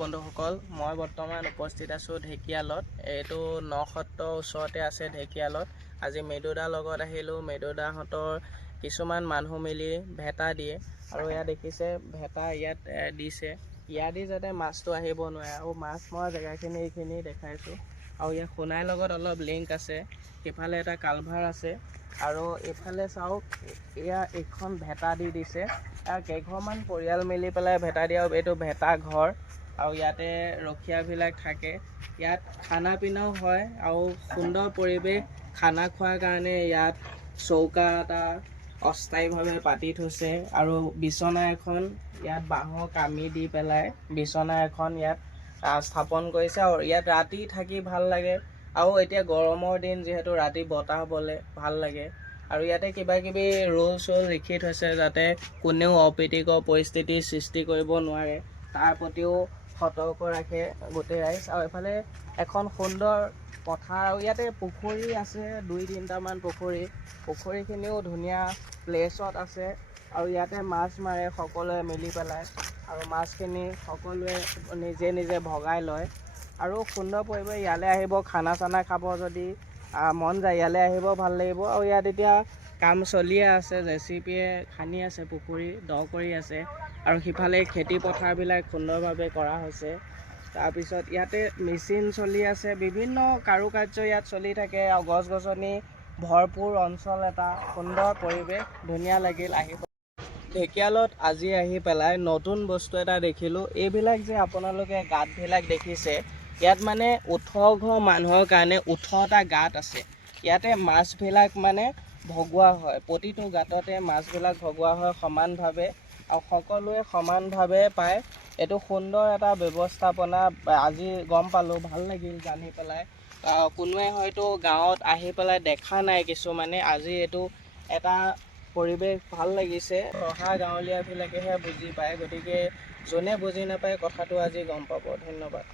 বন্ধুসকল, মই বৰ্তমান উপস্থিত আছোঁ ঢেকীয়ালত। এইটো নসত্ৰৰ ওচৰতে আছে ঢেকীয়ালত। আজি মৃদুদাৰ লগত আহিলোঁ। মৃদুদাহঁতৰ কিছুমান মানুহ মিলি ভেটা দিয়ে আৰু ইয়াত দেখিছে ভেটা ইয়াত দিছে। ইয়াত যাতে মাছটো আহিব নোৱাৰে আৰু মাছ মৰা জেগাখিনি এইখিনি দেখাইছোঁ। আৰু ইয়াত সোণাইৰ লগত অলপ লিংক আছে। সিফালে এটা কালভাৰ আছে আৰু এইফালে চাওক, এইখন ভেটা দি দিছে। কেইঘৰমান পৰিয়াল মিলি পেলাই ভেটা দিয়া। এইটো ভেটা ঘৰ আৰু ইয়াতে ৰখীয়াবিলাক থাকে। ইয়াত খানা পিনাও হয় আৰু সুন্দৰ পৰিৱেশ। খানা খোৱাৰ কাৰণে ইয়াত চৌকা এটা অস্থায়ীভাৱে পাতি থৈছে আৰু বিচনা এখন ইয়াত বাঁহৰ কামি দি পেলাই বিচনা এখন ইয়াত স্থাপন কৰিছে। আৰু ইয়াত ৰাতি থাকি ভাল লাগে আৰু এতিয়া গৰমৰ দিন যিহেতু ৰাতি বতাহ বলে ভাল লাগে। আৰু ইয়াতে কিবা কিবি ৰোল চোল লিখি থৈছে যাতে কোনেও অপ্ৰীতিকৰ পৰিস্থিতিৰ সৃষ্টি কৰিব নোৱাৰে, তাৰ প্ৰতিও সতৰ্ক ৰাখে গোটেই ৰাইজ। আৰু এইফালে এখন সুন্দৰ পথাৰ আৰু ইয়াতে পুখুৰী আছে, 2-3টামান পুখুৰীখিনিও ধুনীয়া প্লেচত আছে। আৰু ইয়াতে মাছ মাৰে সকলোৱে মিলি পেলাই আৰু মাছখিনি সকলোৱে নিজে নিজে ভগাই লয়। আৰু সুন্দৰ পৰিৱেশ। ইয়ালৈ আহিব, খানা চানা খাব যদি মন যায় ইয়ালৈ আহিব, ভাল লাগিব। আৰু ইয়াত এতিয়া কাম চলিয়ে আছে, জেচিপিয়ে খান্দি আছে, পুখুৰী দ কৰি আছে আৰু সিফালে খেতি পথাৰবিলাক সুন্দৰভাৱে কৰা হৈছে। তাৰপিছত ইয়াতে মেচিন চলি আছে, বিভিন্ন কাৰুকাৰ্য ইয়াত চলি থাকে আৰু গছ গছনি ভৰপূৰ অঞ্চল, এটা সুন্দৰ পৰিৱেশ, ধুনীয়া লাগিল আহি। ঢেকীয়ালত আজি আহি পেলাই নতুন বস্তু এটা দেখিলোঁ। এইবিলাক যে আপোনালোকে গাঁতবিলাক দেখিছে, ইয়াত মানে 18 ঘৰ মানুহৰ কাৰণে 18টা গাঁত আছে। ইয়াতে মাছবিলাক মানে ভগোৱা হয়, প্ৰতিটো গাঁততে মাছবিলাক ভগোৱা হয় সমানভাৱে আৰু সকলোৱে সমানভাৱে পায়। এইটো সুন্দৰ এটা ব্যৱস্থাপনা। আজি গম পালোঁ, ভাল লাগিল জানি পেলাই। কোনোৱে হয়তো গাঁৱত আহি পেলাই দেখা নাই কিছুমানে, আজি এইটো এটা পৰিৱেশ ভাল লাগিছে। অহা গাঁৱলীয়াবিলাকেহে বুজি পায়, গতিকে যোনে বুজি নাপায় কথাটো আজি গম পাব। ধন্যবাদ।